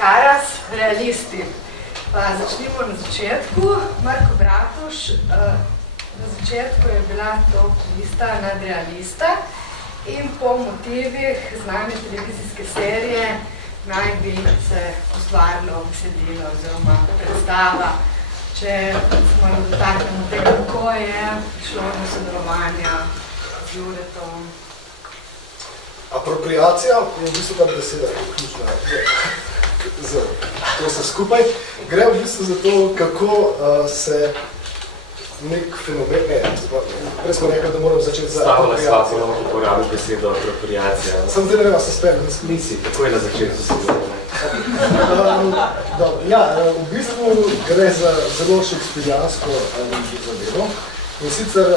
Karas, realisti. Pa začnimo na začetku. Marko Bratuš, na začetku je bila to lista nadrealista in po motivih znane televizijske serije naj bi se ustvarilo besedilo oziroma predstava. Če se malo dotaknemo tega, kako je šlo do sodelovanja z Juretom. Apropriacija je v bistvu ta beseda, ki je ključna za to vse skupaj. Gre v bistvu za to, kako se nek fenomen, prej smo rekli, da moram začeti za apropriacijo. Stavila sva ponovno uporabil besedo apropriacija. Sem zdaj ne vem, se spremem. Nisi, tako je na začetku sodelovanja. V bistvu gre za zelo šekspirijansko zadevo. In sicer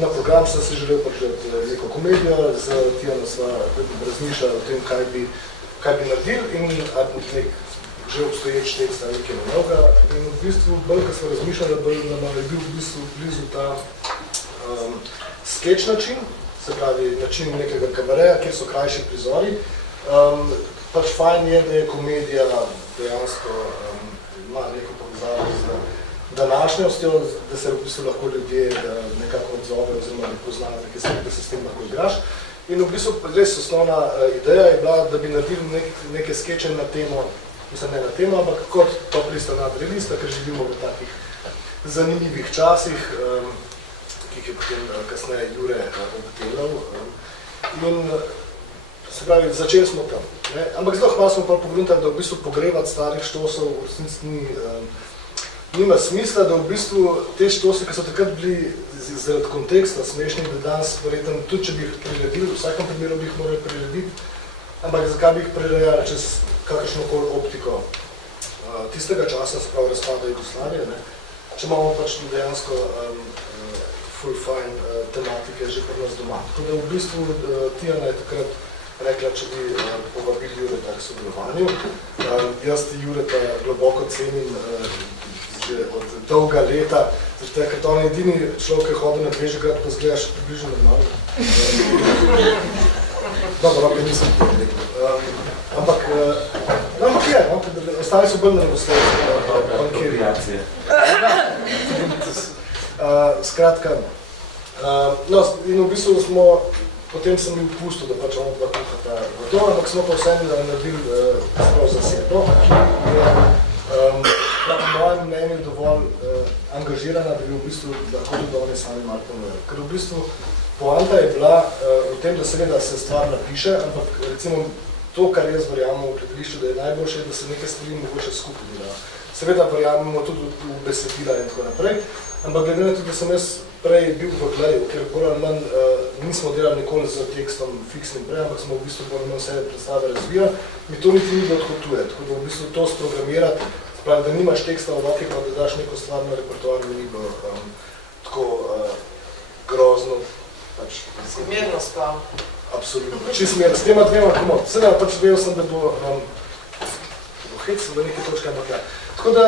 na program sem si želel početi neko komedijo, z Tijano sva razmišljala o tem, kaj bi naredili in nek že obstoječ tekst ali nekaj novega. In v bistvu, bolj, ko smo razmišljali, nam je bil v bistvu blizu ta sketch način, se pravi način nekega kabareja, kjer so krajši prizori. Pač fajn je, da je komedija dejansko ima neko povezavo z današnjostjo, da se v bistvu lahko ljudje nekako odzovejo oziroma poznajo neke stvari, da se s tem lahko igraš. In v bistvu res osnovna ideja je bila, da bi naredili neke skeče na temo, mislim ne na temo, ampak kot top lista nadrealista, ker živimo v takih zanimivih časih, ki jih je potem kasneje Jure obdelal. In se pravi, začeli smo tam. Ne? Ampak zelo hvala smo pa pogruntali, da v bistvu pogrevati starih štosov v resnici nima smisla, da v bistvu te štose, ki so takrat bili zaradi konteksta smešni, da danes verjetno tudi, če bi jih priredili, v vsakem primeru bi jih morali prirediti, ampak zakaj bi jih prirejali čez kakršnokoli optiko tistega časa, se pravi razpada Jugoslavije, ne? Če imamo pač dejansko full fine tematike že pri nas doma. Tako da v bistvu Tijana je takrat rekla, če bi povabili Jureta k sodelovanju. Jaz ti Jureta globoko cenim že od dolga leta, zato ker to je edini človek, ki je hodil na Bežigrad, pa zgledaš približno normalno. Dobro, roke nisem rekel. Ampak je, ostali so bolj nervoslovni. Apropriacije. Skratka, in v bistvu smo, potem sem bil pustil, da pač ono dva kuhata v to, ampak smo pa vsem naredili sprav zasedbo, ki je po mojem mnenju dovolj angažirana, da bi v bistvu lahko tudi oni sami malo ponovili. Ker v bistvu poanta je bila v tem, da seveda se stvar napiše, ampak recimo to, kar jaz verjamem v gledališču, da je najboljše, da se neke stvari mogoče skupaj dela. Seveda verjamemo tudi v besedila in tako naprej, ampak glede na to, da sem jaz prej bil v Gleju, ker bolj ali manj nismo delali nikoli z tekstom fiksnim prej, ampak smo v bistvu bolj ali manj vse predstave razvijali, mi to niti ni odhotuje, tako da v bistvu to sprogramirati, pravi, da nimaš teksta v roki, pa da daš neko stvar na repertoar, mi ni bilo tako grozno. Mirno spav. Absolutno, čist mirno, s tema dvema komod. Seveda pač vedel sem, da bo hec v neki točki, ampak ja. Tako da,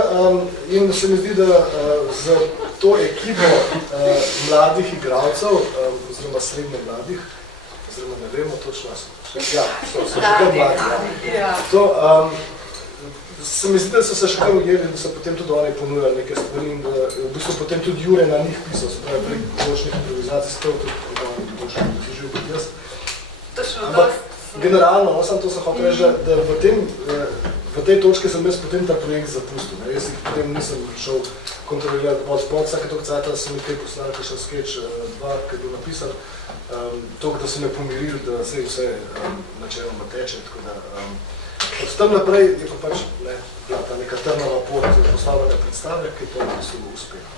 in se mi zdi, da z to ekipo mladih igralcev, oziroma srednje mladih, oziroma ne vemo točno, ja, so še kar mladi. Se mi zdi, da so se še kar ujeli, da so potem tudi oni ponujali neke stvari in da v bistvu potem tudi Jure na njih pisal, se pravi prek bočnih improvizacij, se pravi tudi bočnih improvizacij kot jaz. Ampak generalno, sam to sem hotel reči, da v tej točki sem jaz potem ta projekt zapustil. Jaz jih potem nisem šel kontrolirati pod spod, vsake toliko cajta sem nekaj posnal, kakšen sketch, dva, ki je bil napisan, toliko, da so me pomirili, da se vse načeloma teče, tako da od tam naprej je pa pač bila ta neka trnova pot postavljanja predstave, ki je to v bistvu uspela.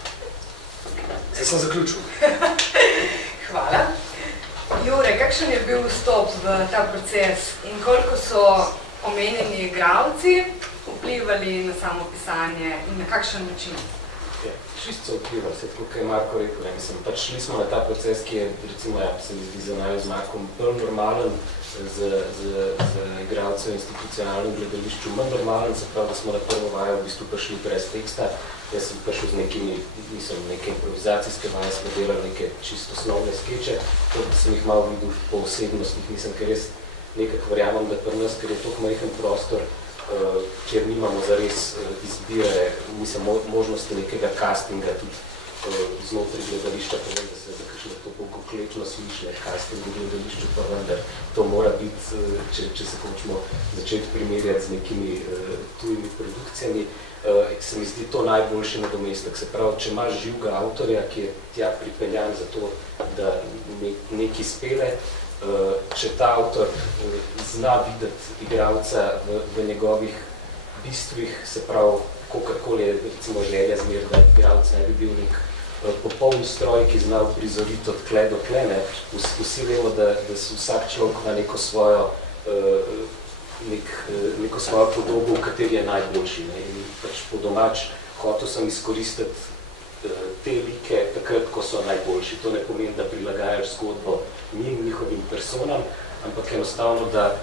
Zdaj sem zaključil. Hvala. Jure, kakšen je bil vstop v ta proces in koliko so omenjeni igralci vplivali na samo pisanje in na kakšen način? Čisto so vplivali, se tako, kaj je Marko rekel. Mislim, pač šli smo na ta proces, ki je, recimo, se mi zdi za naj z Markom bolj normalen, z igralcev v institucionalnem gledališču, manj normalen, se pravi, da smo na prvo vajo v bistvu prišli brez teksta. Jaz sem prišel z neke improvizacijske vaje, smo delali neke čisto osnovne skeče, da sem jih malo videl po osebnostih, mislim, ker res nekako verjamem, da pri nas, ker je toliko majhen prostor, kjer nimamo zares izbire, možnosti nekega castinga tudi znotraj gledališča, povem, da se za kakšno to poklečno slišne casting v gledališču, pa vendar to mora biti, če se hočemo začeti primerjati z nekimi tujimi produkcijami, se mi zdi to najboljši nadomestek. Se pravi, če imaš živega avtorja, ki je tja pripeljan za to, da nekaj spele, če ta avtor zna videti igralca v njegovih bistvih, se pravi, kakorkoli je recimo želja zmer, da igralec ne bi bil nek popoln stroj, ki zna prizoriti od tle do tle, vsi vemo, da se vsak človek ima neko svojo podobo, v kateri je najboljši. In pač po domač hotel sem izkoristiti te like takrat, ko so najboljši. To ne pomeni, da prilagajaš zgodbo njihovim personam, ampak enostavno, da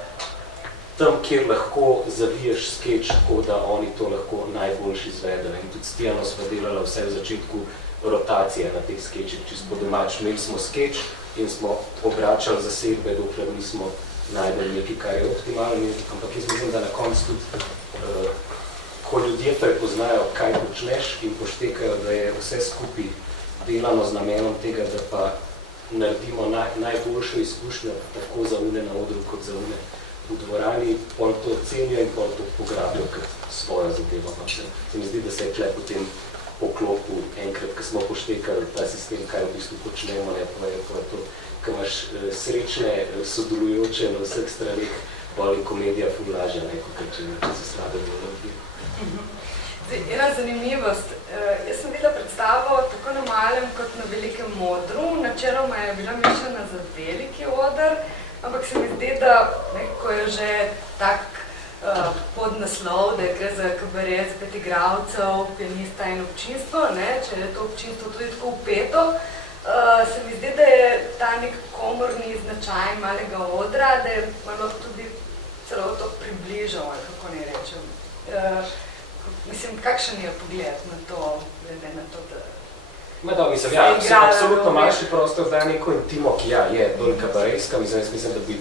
tam, kjer lahko zaviješ skeč, tako da oni to lahko najboljši izvedejo. In tudi s Tijano sva delala vse v začetku rotacije na teh skečih, čisto po domač. Imeli smo skeč in smo obračali zasedbe, dokler nismo najdeli nekaj, kar je optimalno, ampak jaz mislim, da na koncu tudi, ko ljudje prepoznajo, kaj počneš in poštekajo, da je vse skupaj delano z namenom tega, da pa naredimo najboljšo izkušnjo, tako za une na odru, kot za une v dvorani, pol to cenijo in pol to pograbijo kot svojo zadevo. Se mi zdi, da se je tle potem poklopil enkrat, ko smo poštekali ta sistem, kaj v bistvu počnemo, pa je to, ko imaš srečne sodelujoče na vseh stranih, pol in komedija ful lažja, kot če se slabe delo. Ena zanimivost. Jaz sem videla predstavo tako na malem kot na velikem odru. Načeloma je bila mišljena za veliki oder, ampak se mi zdi, da ko je že tak podnaslov, da gre za kabaret, za 5 igralcev, pianista in občinstvo, če je to občinstvo tudi tako vpeto, se mi zdi, da je ta nek komorni značaj malega odra, da je malo tudi celo to približal, ali kako ne rečem. Mislim, kakšen je pogled na to, glede na to, da absolutno manjši prostor da neko intimo, ki je bolj kabarejska. Mislim, da bi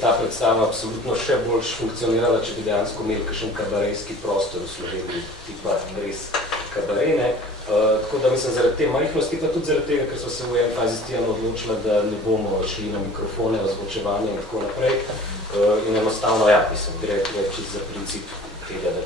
ta predstava absolutno še bolj funkcionirala, če bi dejansko imeli kakšen kabarejski prostor v Sloveniji, tipa res kabarejne. Tako da mislim, zaradi te majhnosti, pa tudi zaradi tega, ker so se v eni fazi s Tijano odločila, da ne bomo šli na mikrofone, ozvočevanje in tako naprej. In enostavno, mislim, gre več za princip tega, da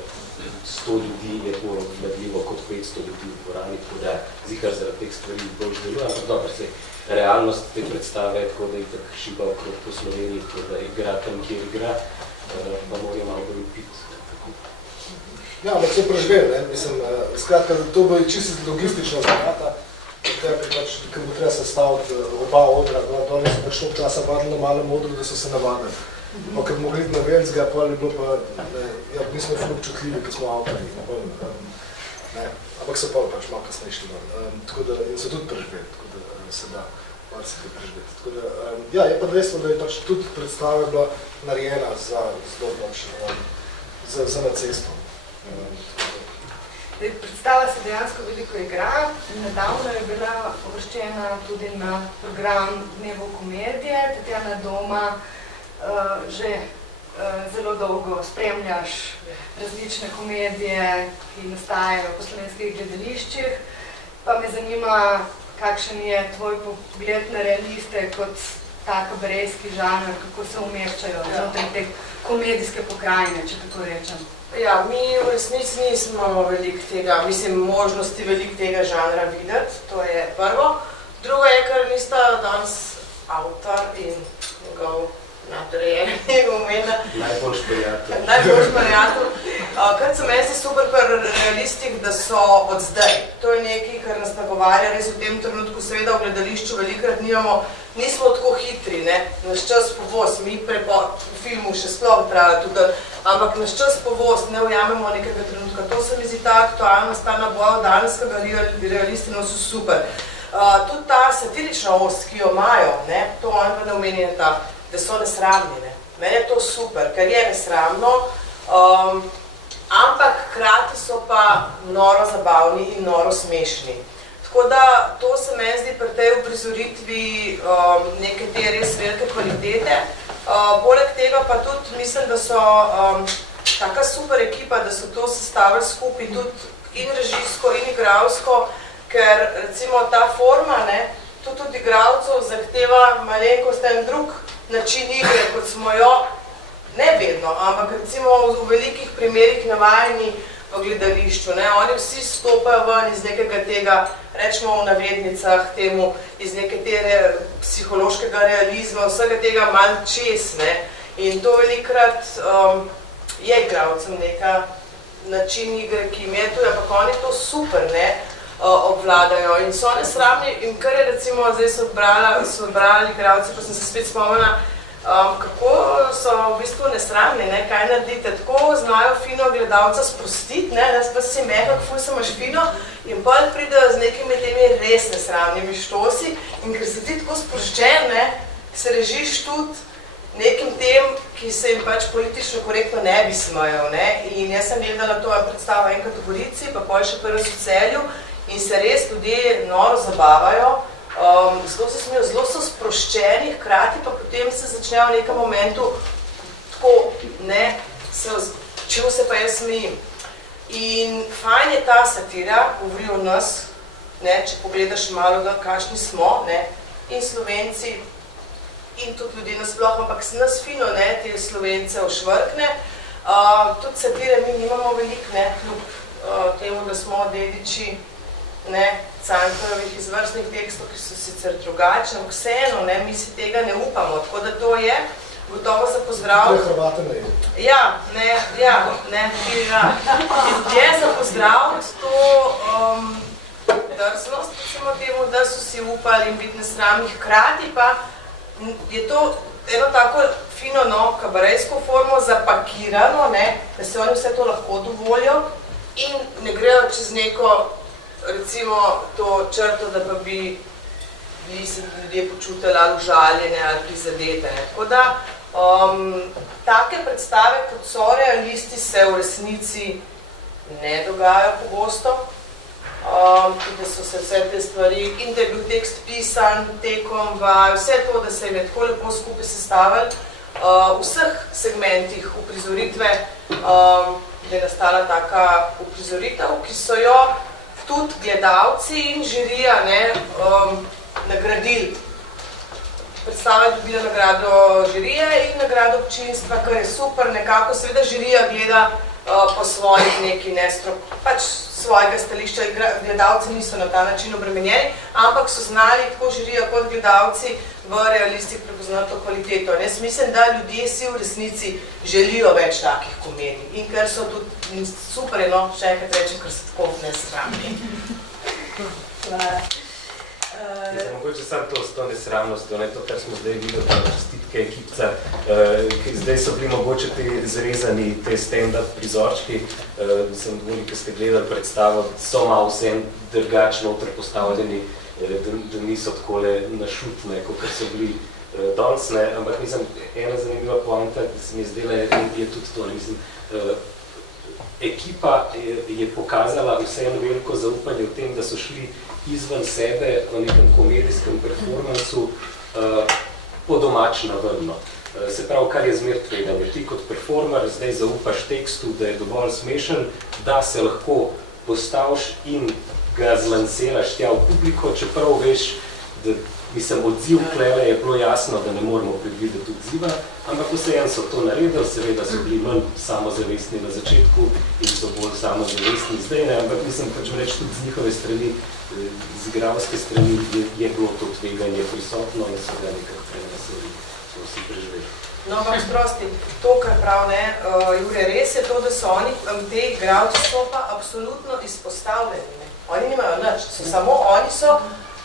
100 ljudi je bolj gledljivo kot 500 ljudi v dvorani, tako da zihar zaradi teh stvari bolj deluje, ampak dobro, se realnost te predstave je tako, da itak šiba okrog po Sloveniji, tako da igra tam, kjer igra, pa morajo malo bolj piti. Ja, ampak so preživeli, mislim, skratka, to bo čisto logistična zagata, ker bo treba sestaviti oba odra, dolje so pač toliko časa vadili na malem odru, da so se navadili. Pa ker bomo gledali na Velcga, pa je bilo pa, mi smo ful občutljivi, ker smo avtori, ampak so pa pač malo kasneje šli. Tako da, in so tudi preživeli, tako da se da marsikaj preživeti. Tako da, je pa dejstvo, da je pač tudi predstava bila narejena za na cesto. Predstava se dejansko veliko igra. Nedavno je bila uvrščena tudi na program Dnevov komedije. Tatjana doma že zelo dolgo spremljaš različne komedije, ki nastajajo po slovenskih gledališčih. Pa me zanima, kakšen je tvoj pogled na realiste kot ta kabarejski žanr, kako se umeščajo znotraj te komedijske pokrajine, če tako rečem. Ja, mi v resnici nismo veliko tega, možnosti veliko tega žanra videti, to je prvo. Drugo je, ker nista danes avtor in njegov nadrejen, njegov omena. Najboljš prijatelj. Najboljš prijatelj. Kar se meni zdi super pri realistih, da so od zdaj. To je nekaj, kar nas nagovarja res v tem trenutku, seveda v gledališču velikrat nismo tako hitri, naš čas povoz, mi v filmu še sploh traja tudi, ampak naš čas povoz, ne ujamemo nekega trenutka. To se mi zdi ta aktualnost, ta naboj danskega realisti so super. Tudi ta satirična ost, ki jo imajo, to on pa ne omenja da so nesramni. Meni je to super, ker je nesramno, ampak hkrati so pa noro zabavni in noro smešni. Tako da to se meni zdi pri tej uprizoritvi neke te res velike kvalitete. Poleg tega pa tudi mislim, da so taka super ekipa, da so to sestavili skupaj tudi in režijsko in igralsko, ker recimo ta forma, tudi od igralcev zahteva malenkost en drug način igre, kot smo jo, ne vedno, ampak recimo v velikih primerih navajeni v gledališču. Oni vsi stopajo ven iz nekega tega, rečemo v navednicah, temu, iz neke tega psihološkega realizma, vsega tega manj čez. In to velikrat je igralcem neka način igre, ki jim je to, ampak oni to super obvladajo in so nesramni. In kar je recimo, zdaj so brali igralci, pa sem se spet spomnila, kako so v bistvu nesramni, kaj naredite, tako znajo fino gledalca sprostiti, da si mehak, ful se imaš fino in potem pridejo z nekimi temi res nesramnimi štosi in ker si ti tako sproščen, se režiš tudi nekim tem, ki se jim pač politično korektno ne bi smejal. In jaz sem gledala to predstavo enkrat v Gorici, pa potem še prvič v Celju in se res ljudje noro zabavajo. Zelo se smejo, zelo so sproščeni, hkrati pa potem se začnejo v nekem momentu tako, čemu se pa jaz smejim. In fajn je ta satira, govori o nas, če pogledaš malo, kakšni smo, in Slovenci, in tudi ljudje nasploh, ampak nas fino, te Slovence ošvrkne. Tudi satire mi nimamo veliko, kljub temu, da smo dediči Cankarjevih izvrstnih tekstov, ki so sicer drugačni, ampak vseeno, mi si tega ne upamo, tako da to je gotovo za pozdrav. To je Hrvate ne je. Je za pozdrav to drznost, recimo temu, da so si upali in biti nesramni, hkrati pa je to eno tako fino, kabarejsko formo zapakirano, da se oni vse to lahko dovolijo in ne grejo čez neko, recimo, to črto, da pa bi se ljudje počutili ali užaljene ali prizadete. Tako da, take predstave, kot so realisti, se v resnici ne dogajajo pogosto. Tudi so se vse te stvari in da je bil tekst pisan tekom vaj, vse to, da se jim je tako lepo skupaj sestavili. V vseh segmentih uprizoritve je nastala taka uprizoritev, ki so jo tudi gledalci in žirija nagradili. Predstava je dobila nagrado žirije in nagrado občinstva, kar je super, nekako seveda žirija gleda po svojih neki pač svojega stališča, gledalci niso na ta način obremenjeni, ampak so znali tako žirija kot gledalci v realistih prepoznati to kvaliteto. In jaz mislim, da ljudje si v resnici želijo več takih komedij in ker so tudi super, še enkrat rečem, ker so tako nesramni. Hvala. Mogoče samo to s to nesramnostjo, to, kar smo zdaj videli, čestitke ekipca, zdaj so bili mogoče zrezani te stand-up prizorčki, sem dovolj, ki ste gledali predstavo, so malo vsem drugačno prepostavljeni, da niso takole našutne, kot so bili danes, ampak mislim, ena zanimiva poanta, ki se mi je zdela, je tudi to, mislim, ekipa je pokazala vseeno veliko zaupanje v tem, da so šli izven sebe v nekem komedijskem performansu po domač navrno. Se pravi, kar je zmer tveganje. Ti kot performer zdaj zaupaš tekstu, da je dovolj smešen, da se lahko postaviš in ga zlansiraš tja v publiko, čeprav veš, da odziv klele je bilo jasno, da ne moramo predvideti odziva, ampak vseeno so to naredili, seveda so bili manj samozavestni na začetku in so bolj samozavestni zdaj, ampak mislim, hočem reči, tudi z njihove strani, z igralske strani je bilo to tveganje prisotno in so ga nekako preneseli, smo vsi preživeli. No, ampak sprosti, to, kar prav, Jure, res je to, da so oni, te igralci so pa absolutno izpostavljeni. Oni nimajo nič, oni so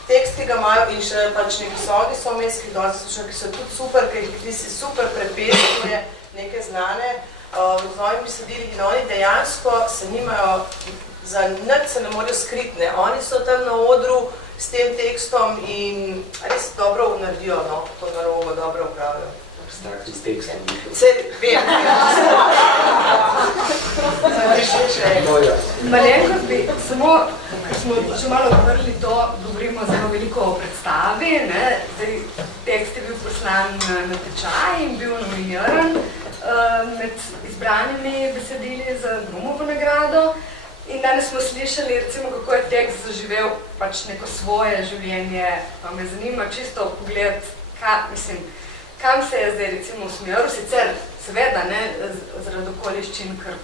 tekst, ki ga imajo in še pač neki songi so vmes, ki so tudi super, ker ti si super prepeli, to je nekaj znane z novimi besedili in oni dejansko se nimajo, za nič se ne morajo skriti, oni so tam na odru s tem tekstom in res dobro naredijo, to nalogo dobro upravljajo. S takim tekstom. Vem. Malenkost bi samo, ker smo že malo odprli to, govorimo zelo veliko o predstavi, ne? Zdaj, tekst je bil poslan na tečaj in bil nominiran med izbranimi besedili za Grumovo nagrado. In danes smo slišali, recimo, kako je tekst zaživel pač neko svoje življenje, pa me zanima čisto pogled, kam se je zdaj recimo usmeril, sicer seveda, ne, zaradi okoliščin, ker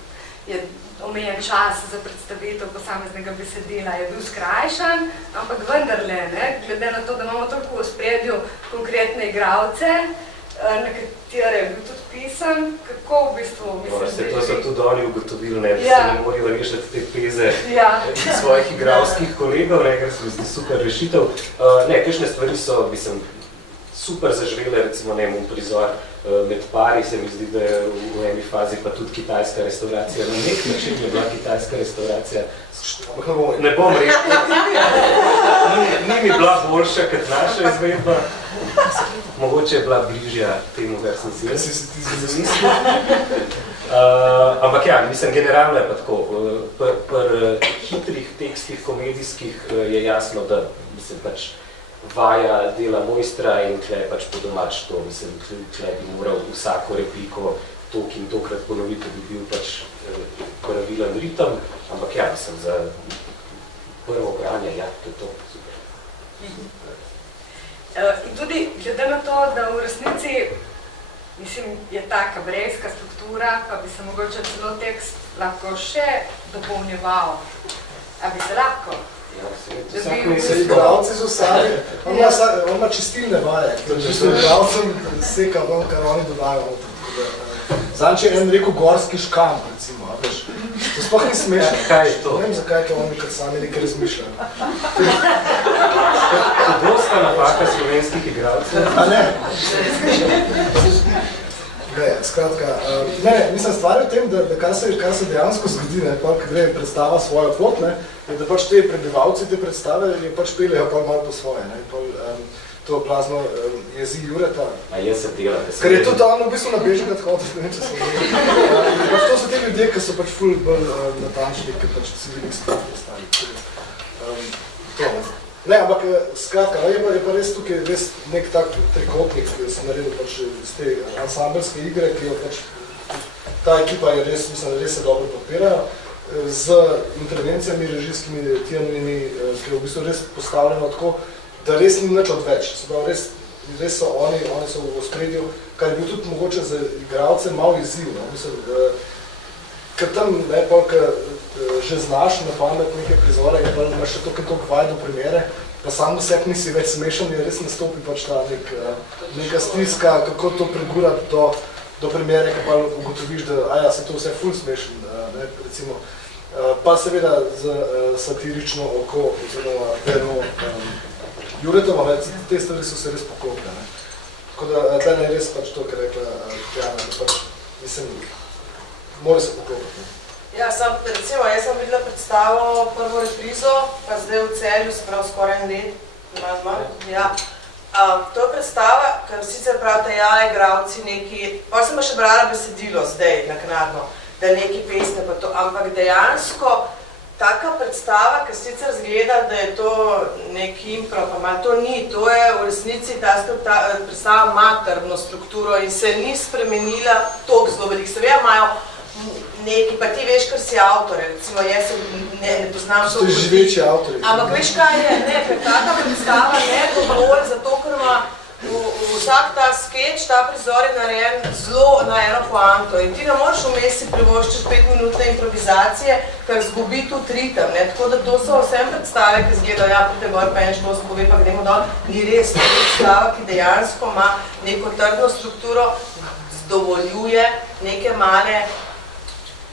je omejen čas za predstavitev posameznega besedila, je bil skrajšan, ampak vendarle, ne, glede na to, da imamo toliko v ospredju konkretne igralce, na katere je bil tudi pisan, kako v bistvu mislim, to so tudi oni ugotovili, ne, da se ne morajo rešiti te peze svojih igralskih kolegov, ne, ker se mi zdi super rešitev. Ne, kakšne stvari so, mislim, super zaživele, recimo, ne, prizor med pari, se mi zdi, da je v eni fazi pa tudi kitajska restauracija. Na nek način je bila kitajska restauracija. Ne bom rekel. Ni mi bila boljša kot naša izvedba. Mogoče je bila bližja temu, kar sem si zamislil. Ampak ja, mislim, generalno je pa tako. Pri hitrih tekstih komedijskih je jasno, da mislim pač vaja dela mojstra in tle pač po domač to, mislim, tle bi moral vsako repliko tok in tokrat ponoviti, da bi bil pač pravilen ritem, ampak ja, mislim, za prvo branje, ja, to je to, super. In tudi glede na to, da v resnici, mislim, je ta kabarejska struktura, pa bi se mogoče celo tekst lahko še dopolnjeval. A bi se lahko? Se igralci z vsami, on ima čistilne vaje, če se igralcem seka vam, kar oni dodajo. Zanč je en rekel gorski škamp, recimo, veš. To sploh ni smešno. Kaj je to? Ne vem, zakaj je to oni, kar sami nekaj razmišljajo. Pogosta napaka slovenskih igralcev. A ne? Ne, skratka, mislim, stvar je v tem, da kar se dejansko zgodi, ne, ko gre predstava svojo pot, ne, je, da pač te prebivalci te predstave je pač peljejo pa malo po svoje, ne, to plazno jezi Jureta. A jaz se delam, da se ker je tudi on v bistvu na bežkrat hodil, ne vem, če sem vedel. Pač to so te ljudje, ki so pač ful bolj natančni, ki pač civilisti ostali. To, ne. Ne, ampak skratka, je pa res tukaj res nek tak trikotnik, ki sem naredil pač iz te ansambelske igre, ki jo pač ta ekipa je res, mislim, res se dobro podpirajo, z intervencijami režijskimi, tijanimi, ki je v bistvu res postavljeno tako, da res ni nič odveč. Se pravi, res so oni so v ospredju, kar je bil tudi mogoče za igralce malo izziv, no? Mislim, ker tam, ne, že znaš na pamet neke prizore in imaš še toliko vaj do primere, pa samo sebi nisi več smešen in res nastopi pač ta neka stiska, kako to pregurati do primere, ki pa ugotoviš, da se to vse ful smešen, ne, recimo. Pa seveda z satirično oko, oziroma pero Juretova, te stvari so se res poklopile. Tako da tle je res pač to, kar rekla Tjana, da pač, mislim, mora se poklopiti. Ja, recimo, jaz sem videla predstavo prvo reprizo, pa zdaj v Celju, se pravi skoraj en let, ja. To je predstava, ker sicer pravite, ja, igralci neki, pa sem pa še brala besedilo zdaj, naknadno, da neki pesne pa to, ampak dejansko taka predstava, ker sicer zgleda, da je to neki impro, pa malo to ni, to je v resnici ta predstava ima trdno strukturo in se ni spremenila toliko zelo veliko. Seveda imajo neki, pa ti veš, ker si avtor, recimo jaz ne poznam to živeči avtori. Ampak veš kaj je, ne, ker taka predstava ne dovolj, zato ker ima vsak ta skeč, ta prizor je narejen zelo na eno poanto in ti ne moreš vmes si privoščiti 5-minutne improvizacije, ker zgubi tudi ritem, ne, tako da to so vsem predstave, ki zgledajo, ja, pride gor, pa en šlo spove, pa gremo dol, ni res, to je predstava, ki dejansko ima neko trdno strukturo, dovoljuje neke male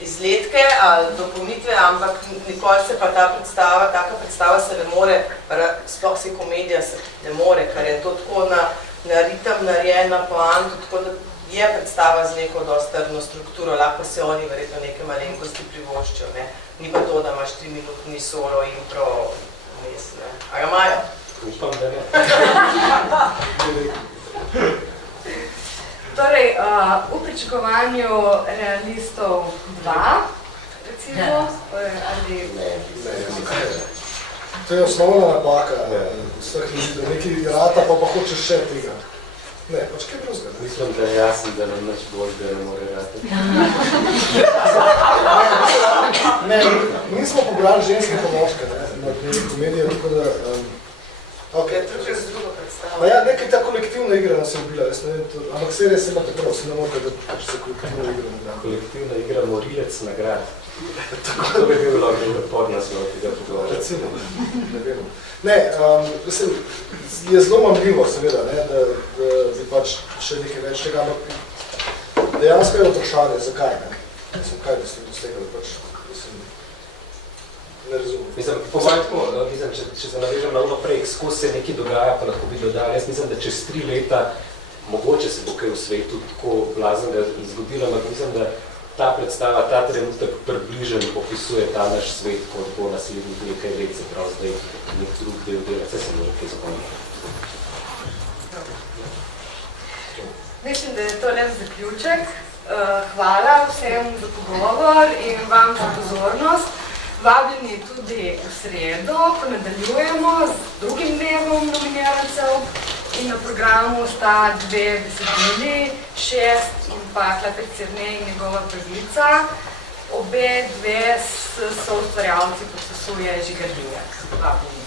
izletke ali dopolnitve, ampak nikoli se pa ta predstava, taka predstava se ne more, sploh se komedija se ne more, ker je to tako na ritem narejen, na poanto, tako da je predstava z neko dosti trdno strukturo, lahko se oni verjetno neke malenkosti privoščijo, ne. Ni pa to, da imaš 3-minutni solo, impro, vmes, ne. A ga imajo? Upam, da ne. Torej, v pričakovanju Realistov 2 recimo, ali... Ne, To je osnovna napaka vseh ljudi, da nekaj rata, pa hočeš še tega. Ne, pač kaj drugega. mislim, da je jasno, da nam nič božga ne more rati. Ne, mi smo pobrali ženske pa moške, na dnevi komedije, tako da... Okay, to je z drugo predstavo. Ja, nekaj ta kolektivna igra nas je ubila, jaz ne vem, ampak serija se imate prav, se ne morate, da se kolektivna igra nagrada. Kolektivna igra morilec nagrad. To bi bil lahko podnaslov tega pogovora. Recimo, ne vem. Ne, mislim, je zelo mamljivo, seveda, da bi pač še nekaj več tega, ampak dejansko je vprašanje, zakaj, ne? Mislim, kaj bi s tem dosegli, pač, mislim, ne razumem. Mislim, če se navežem na ono prej, skozi se nekaj dogaja, pa lahko bi dodali. Jaz mislim, da čez 3 leta, mogoče se bo kaj v svetu tako blaznega zgodilo, ampak mislim, da ta predstava, ta trenutek približen opisuje ta naš svet, kot bo naslednjih nekaj let, se prav zdaj nek drug del dela, vse se može kaj spomniti. Mislim, da je to lep zaključek. Hvala vsem za pogovor in vam za pozornost. Vabljeni tudi v sredo, ko nadaljujemo z drugim dnevom nominirancev in na programu sta 2 besedili, 6 in pa Klepet Cernej in njegova pravica. Obe dve so ustvarjalci procesuje Žigar Divjak. Vabljeni.